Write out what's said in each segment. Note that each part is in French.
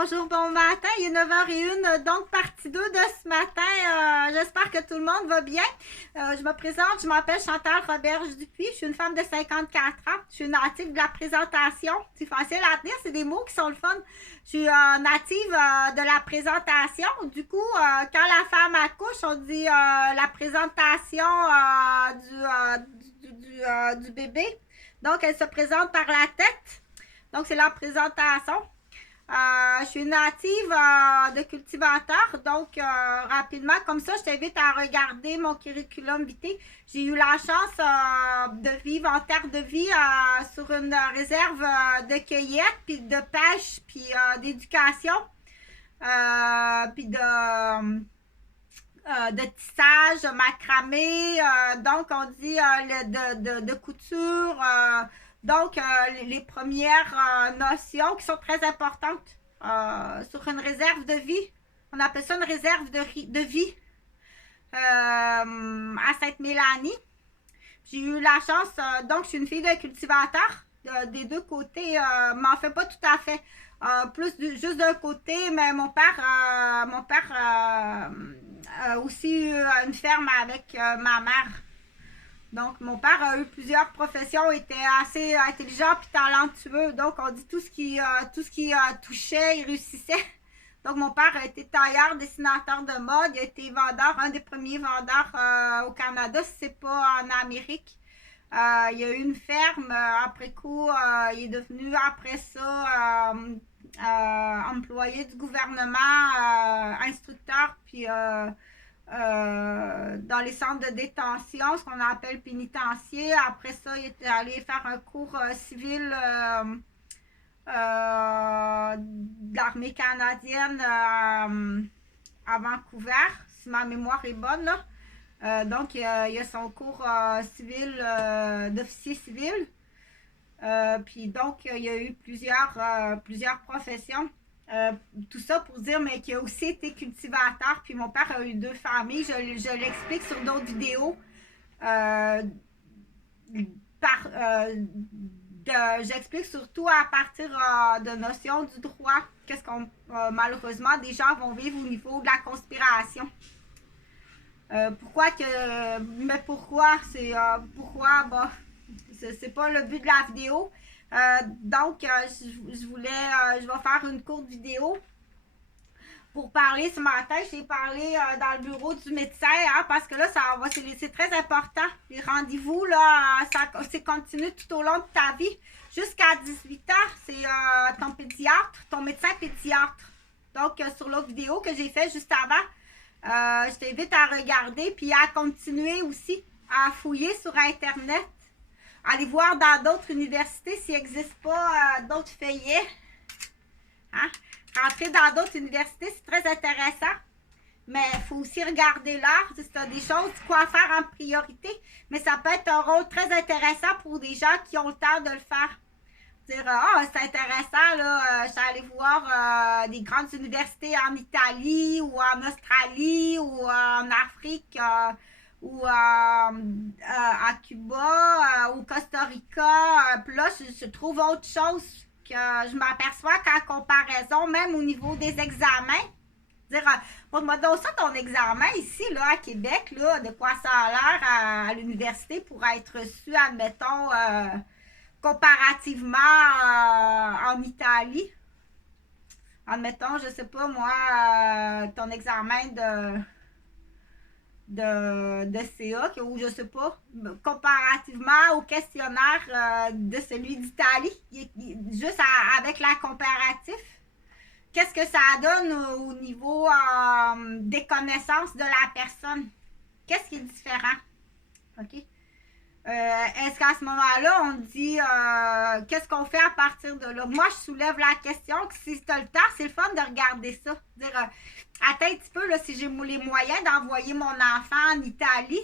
Bonjour, bon matin, il est 9h01, donc partie 2 de ce matin. J'espère que tout le monde va bien. Je me présente, je m'appelle Chantal Roberge Dupuis, je suis une femme de 54 ans, je suis native de la présentation. C'est facile à tenir, c'est des mots qui sont le fun. Je suis native de la présentation. Du coup, quand la femme accouche, on dit la présentation du bébé. Donc, elle se présente par la tête. Donc, c'est la présentation. Je suis native de cultivateur, donc rapidement, comme ça, je t'invite à regarder mon curriculum vitae. J'ai eu la chance de vivre en terre de vie sur une réserve de cueillette, puis de pêche, puis d'éducation, puis de tissage, macramé, donc on dit de couture, donc les premières notions qui sont très importantes sur une réserve de vie. On appelle ça une réserve de vie à Sainte-Mélanie. J'ai eu la chance, donc je suis une fille de cultivateur des deux côtés, mais en fait pas tout à fait. Juste d'un côté, mais mon père a aussi eu une ferme avec ma mère. Donc, mon père a eu plusieurs professions, était assez intelligent et talentueux. Donc, on dit tout ce qui touchait, il réussissait. Donc, mon père a été tailleur, dessinateur de mode. Il a été vendeur, un des premiers vendeurs au Canada, si c'est pas en Amérique. Il a eu une ferme. Après coup, il est devenu, après ça, employé du gouvernement, instructeur, puis dans les centres de détention, ce qu'on appelle pénitencier. Après ça, il était allé faire un cours civil de l'armée canadienne à Vancouver, si ma mémoire est bonne. Là. Donc, il y a son cours civil d'officier civil. Puis donc, il y a eu plusieurs professions. Tout ça pour dire mais qu'il a aussi été cultivateur, puis mon père a eu deux familles, je l'explique sur d'autres vidéos. J'explique surtout à partir de notions du droit, qu'est-ce qu'on malheureusement des gens vont vivre au niveau de la conspiration. Pourquoi c'est pas le but de la vidéo. Donc, je vais faire une courte vidéo pour parler ce matin. J'ai parlé dans le bureau du médecin, hein, parce que là, c'est très important. Les rendez-vous, là, c'est continu tout au long de ta vie. Jusqu'à 18 ans, c'est ton pédiatre, ton médecin pédiatre. Donc, sur l'autre vidéo que j'ai fait juste avant, je t'invite à regarder, puis à continuer aussi à fouiller sur Internet. Allez voir dans d'autres universités s'il n'existe pas d'autres feuillets. Hein? Rentrer dans d'autres universités, c'est très intéressant. Mais il faut aussi regarder l'art. Si tu as des choses, quoi faire en priorité. Mais ça peut être un rôle très intéressant pour des gens qui ont le temps de le faire. Dire, c'est intéressant, là, je suis allée voir des grandes universités en Italie ou en Australie ou en Afrique. Ou à Cuba, au Costa Rica. Puis là, je trouve autre chose que je m'aperçois qu'en comparaison, même au niveau des examens, dire, moi, donne ça ton examen ici, là, à Québec, là, de quoi ça a l'air à l'université pour être reçu, admettons, comparativement en Italie. Admettons, je sais pas, moi, ton examen de CA, ou je sais pas, comparativement au questionnaire de celui d'Italie, juste avec la comparatif, qu'est-ce que ça donne au niveau des connaissances de la personne? Qu'est-ce qui est différent? OK? Est-ce qu'à ce moment-là, on dit qu'est-ce qu'on fait à partir de là? Moi, je soulève la question que si tu as le temps, c'est le fun de regarder ça. Dire, attends un petit peu, là, si j'ai les moyens d'envoyer mon enfant en Italie,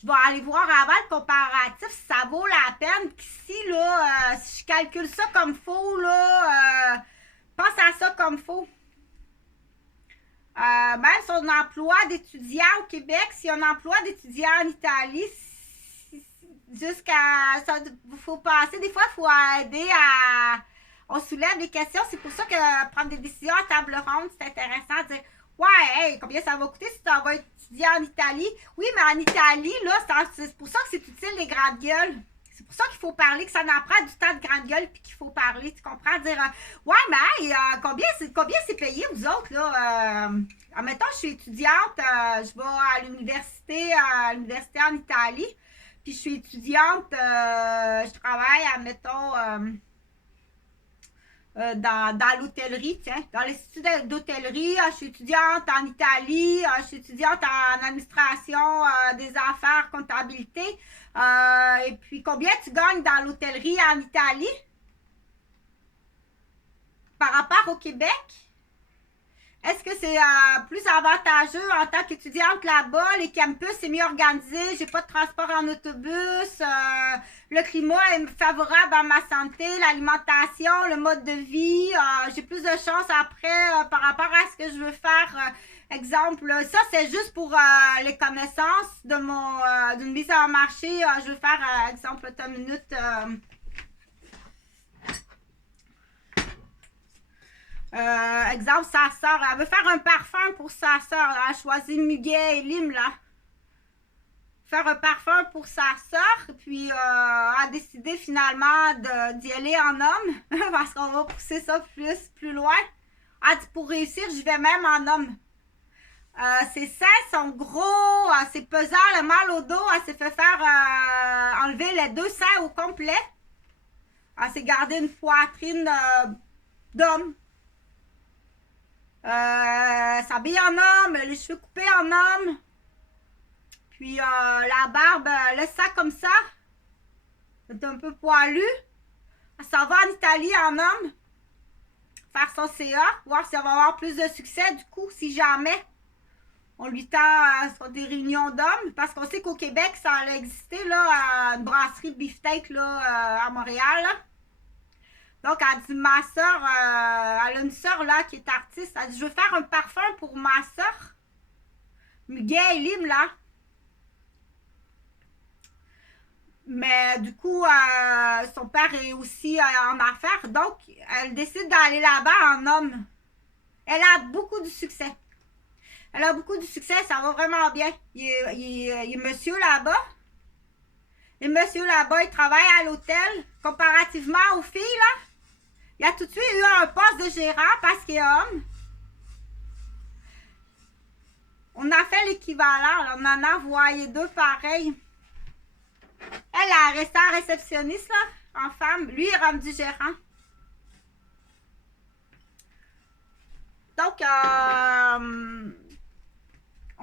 je vais aller voir avant le comparatif si ça vaut la peine. Qu'ici, là, si je calcule ça comme faux, là, pense à ça comme faux. Même son emploi d'étudiant au Québec, s'il y a un emploi d'étudiant en Italie, jusqu'à. Il faut passer, des fois, il faut aider à. on soulève les questions. C'est pour ça que prendre des décisions à table ronde, c'est intéressant de dire ouais, hey, combien ça va coûter si tu vas étudier en Italie? Oui, mais en Italie, là, c'est pour ça que c'est utile les grandes gueules. C'est pour ça qu'il faut parler, que ça en prend du temps de grande gueule puis qu'il faut parler, tu comprends? Dire ouais, mais hey, combien c'est payé, vous autres, là? Admettons, je suis étudiante, je vais à l'université en Italie, puis je suis étudiante, je travaille, admettons, dans l'hôtellerie, tiens, dans l'institut d'hôtellerie, je suis étudiante en Italie, je suis étudiante en administration des affaires, comptabilité. Et puis, combien tu gagnes dans l'hôtellerie en Italie par rapport au Québec? Est-ce que c'est plus avantageux en tant qu'étudiante là-bas? Les campus, c'est mieux organisé. J'ai pas de transport en autobus. Le climat est favorable à ma santé, l'alimentation, le mode de vie. J'ai plus de chance après par rapport à ce que je veux faire. Exemple, ça c'est juste pour les connaissances de d'une mise en marché. Je veux faire, exemple, attends une minute. Exemple, sa soeur, elle veut faire un parfum pour sa soeur. Elle a choisi Muguet et Lime, là. Faire un parfum pour sa soeur, puis a décidé finalement d'y aller en homme, parce qu'on va pousser ça plus loin. Elle dit, pour réussir, je vais même en homme. Ses seins sont gros, c'est pesant, le mal au dos, elle s'est fait faire enlever les 2 seins au complet. Elle s'est gardé une poitrine d'homme. S'habille en homme, les cheveux coupés en homme, puis la barbe, laisse ça comme ça, c'est un peu poilu. Elle s'en va en Italie en homme, faire son CA, voir si elle va avoir plus de succès du coup, si jamais on lui tend sur des réunions d'hommes, parce qu'on sait qu'au Québec, ça a existé, là, une brasserie de beefsteak, là, à Montréal, là. Donc, elle dit, ma soeur, elle a une soeur là qui est artiste. Elle dit, je veux faire un parfum pour ma soeur. Muguet et Lime, là. Mais du coup, son père est aussi en affaires. Donc, elle décide d'aller là-bas en homme. Elle a beaucoup de succès. Elle a beaucoup de succès, ça va vraiment bien. Il y a monsieur là-bas. Et monsieur là-bas, il travaille à l'hôtel. Comparativement aux filles, là. Il a tout de suite eu un poste de gérant parce qu'il est homme. On a fait l'équivalent. On en a envoyé 2 pareils. Elle a resté en réceptionniste, là, en femme. Lui, il est rendu gérant. Donc,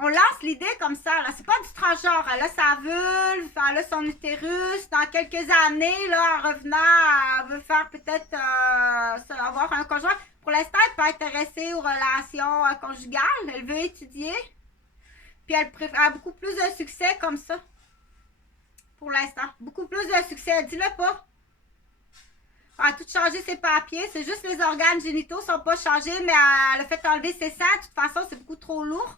on lance l'idée comme ça. Là. C'est pas du transgenre. Elle a sa vulve, elle a son utérus. Dans quelques années, là, en revenant, elle veut faire peut-être avoir un conjoint. Pour l'instant, elle n'est pas intéressée aux relations conjugales. Elle veut étudier. Puis elle a beaucoup plus de succès comme ça. Pour l'instant. Beaucoup plus de succès. Dis-le pas. Elle a tout changé ses papiers. C'est juste les organes génitaux sont pas changés, mais elle a fait enlever ses seins. De toute façon, c'est beaucoup trop lourd.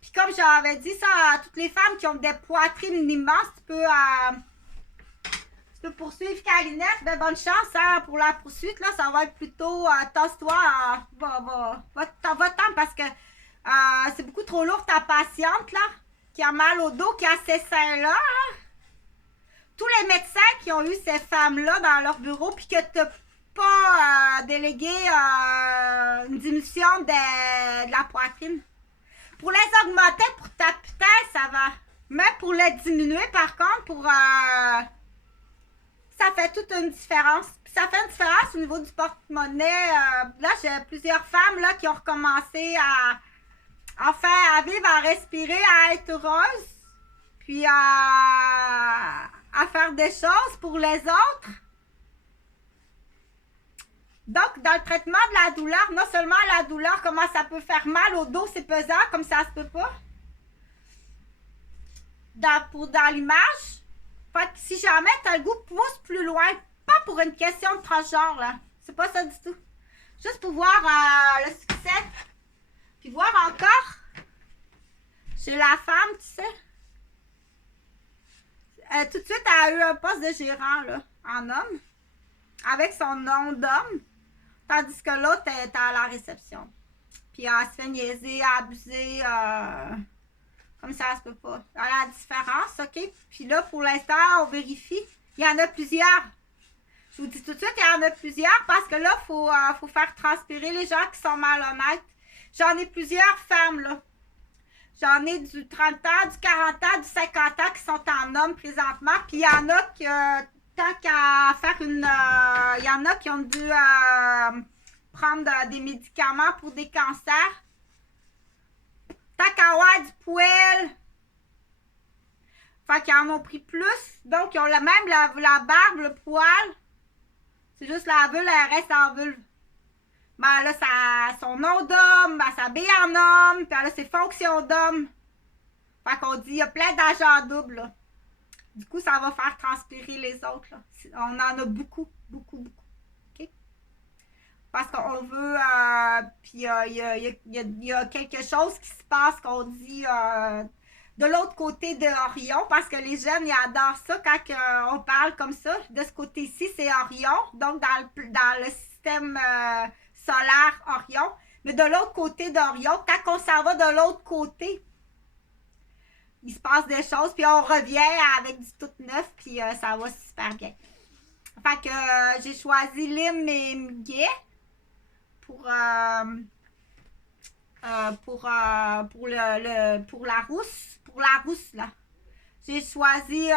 Puis comme j'avais dit ça à toutes les femmes qui ont des poitrines immenses, tu peux poursuivre Calinette. Ben, bonne chance hein, pour la poursuite. Là, ça va être plutôt tasse-toi, va-t'en parce que c'est beaucoup trop lourd ta patiente là, qui a mal au dos, qui a ces seins-là. Là. Tous les médecins qui ont eu ces femmes-là dans leur bureau, puis que tu n'as pas délégué une diminution de la poitrine. Pour les augmenter, pour ta putain, ça va. Mais pour les diminuer, par contre, ça fait toute une différence. Puis ça fait une différence au niveau du porte-monnaie. Là, j'ai plusieurs femmes là, qui ont recommencé à vivre, à respirer, à être heureuses. Puis à faire des choses pour les autres. Donc, dans le traitement de la douleur, non seulement la douleur, comment ça peut faire mal au dos, c'est pesant, comme ça se peut pas. Dans l'image, si jamais tu as le goût, pousse plus loin. Pas pour une question de transgenre, là. C'est pas ça du tout. Juste pour voir le succès. Puis voir encore chez la femme, tu sais. Tout de suite, elle a eu un poste de gérant, là, en homme. Avec son nom d'homme. Tandis que l'autre est à la réception. Puis elle se fait niaiser, abuser, comme ça se peut pas. Elle a la différence, OK? Puis là, pour l'instant, on vérifie. Il y en a plusieurs. Je vous dis tout de suite, il y en a plusieurs parce que là, il faut faire transpirer les gens qui sont malhonnêtes. J'en ai plusieurs femmes, là. J'en ai du 30 ans, du 40 ans, du 50 ans qui sont en hommes présentement. Puis il y en a qui, tant qu'à faire une... il y en a qui ont dû prendre des médicaments pour des cancers. Tant qu'à avoir du poêle. Fait qu'ils en ont pris plus. Donc, ils ont même la barbe, le poil. C'est juste la vulve, elle reste en vulve. Ben là, son nom d'homme, ben, ça s'habille en homme, puis là, c'est fonction d'homme. Fait qu'on dit, il y a plein d'agents doubles, là. Du coup, ça va faire transpirer les autres, là. On en a beaucoup, beaucoup, beaucoup. OK? Parce qu'on veut, puis il y a quelque chose qui se passe qu'on dit de l'autre côté de Orion, parce que les jeunes, ils adorent ça quand on parle comme ça. De ce côté-ci, c'est Orion, donc dans le système... solaire Orion, mais de l'autre côté d'Orion, quand on s'en va de l'autre côté, il se passe des choses, puis on revient avec du tout neuf, puis ça va super bien. Fait que j'ai choisi Lim et Muguet pour la rousse, là. J'ai choisi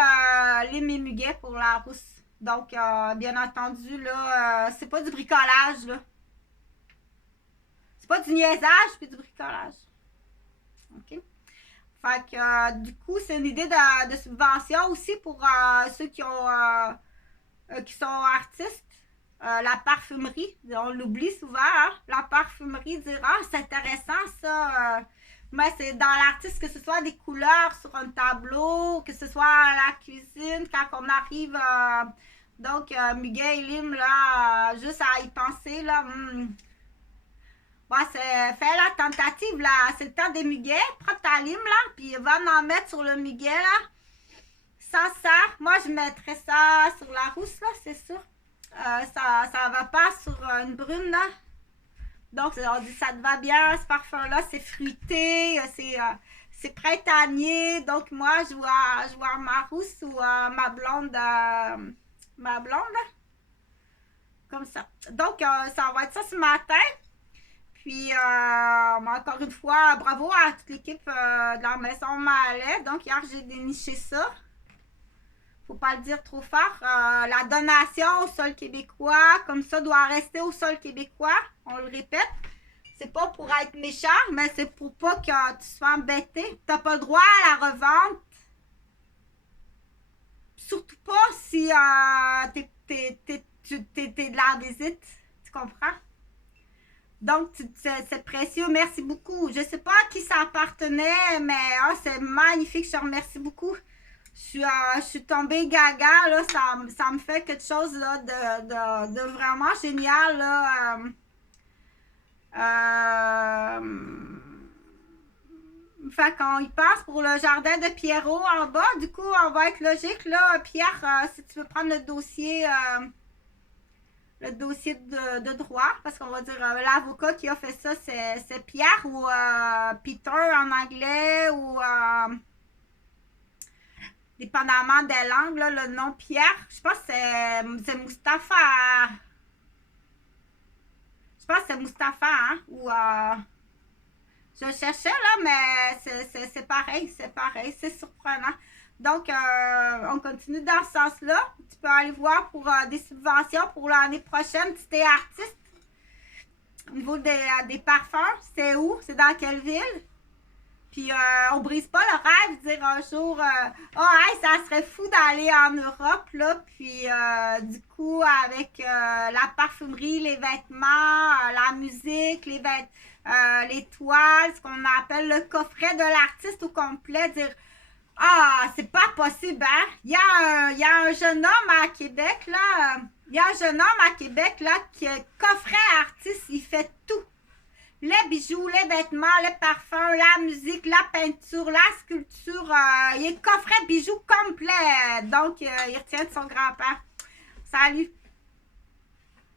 Lim et Muguet pour la rousse. Donc, bien entendu, là, c'est pas du bricolage, là. C'est pas du niaisage, puis du bricolage. OK? Fait que, du coup, c'est une idée de subvention aussi pour ceux qui sont artistes. La parfumerie, on l'oublie souvent, hein? La parfumerie dira, c'est intéressant ça. Mais c'est dans l'artiste, que ce soit des couleurs sur un tableau, que ce soit à la cuisine, quand on arrive. Donc, Muguet et Lim, là, juste à y penser, là. Bon, fais la tentative, là. C'est le temps des muguets. Prends ta lime, là, puis va en mettre sur le muguet, là. Sans ça, moi, je mettrais ça sur la rousse, là, c'est sûr. Ça va pas sur une brune, là. Donc, on dit, ça te va bien, ce parfum-là, c'est fruité, c'est printanier. Donc, moi, je vois ma rousse ou ma blonde, là. Comme ça. Donc, ça va être ça ce matin. Puis, encore une fois, bravo à toute l'équipe de la Maison Malais. Donc, hier, j'ai déniché ça. Faut pas le dire trop fort. La donation au sol québécois, comme ça, doit rester au sol québécois. On le répète. C'est pas pour être méchant, mais c'est pour pas que tu sois embêté. T'as pas le droit à la revente. Surtout pas si t'es de la visite. Tu comprends? Donc, c'est précieux. Merci beaucoup. Je ne sais pas à qui ça appartenait, mais c'est magnifique. Je te remercie beaucoup. Je suis tombée gaga. Là, ça me fait quelque chose là, de vraiment génial. Là. Fait qu'on y passe pour le jardin de Pierrot en bas. Du coup, on va être logique. Là, Pierre, si tu veux prendre le dossier... de droit, parce qu'on va dire l'avocat qui a fait ça, c'est Pierre ou Peter en anglais ou dépendamment des langues, là, le nom Pierre, je pense que c'est Mustapha. Je pense que c'est Mustapha, hein, ou je cherchais là, mais c'est pareil, c'est surprenant. Donc, on continue dans ce sens-là. Tu peux aller voir pour des subventions pour l'année prochaine si tu es artiste. Au niveau des parfums, c'est où? C'est dans quelle ville? Puis, on brise pas le rêve de dire un jour, hey, ça serait fou d'aller en Europe, là. Puis, du coup, avec la parfumerie, les vêtements, la musique, les toiles, ce qu'on appelle le coffret de l'artiste au complet, dire... Ah, c'est pas possible, hein? Il y a un jeune homme à Québec, là. Il y a un jeune homme à Québec, là, qui est coffret artiste. Il fait tout. Les bijoux, les vêtements, les parfums, la musique, la peinture, la sculpture. Il est coffret bijoux complet. Donc, il retient de son grand-père. Salut!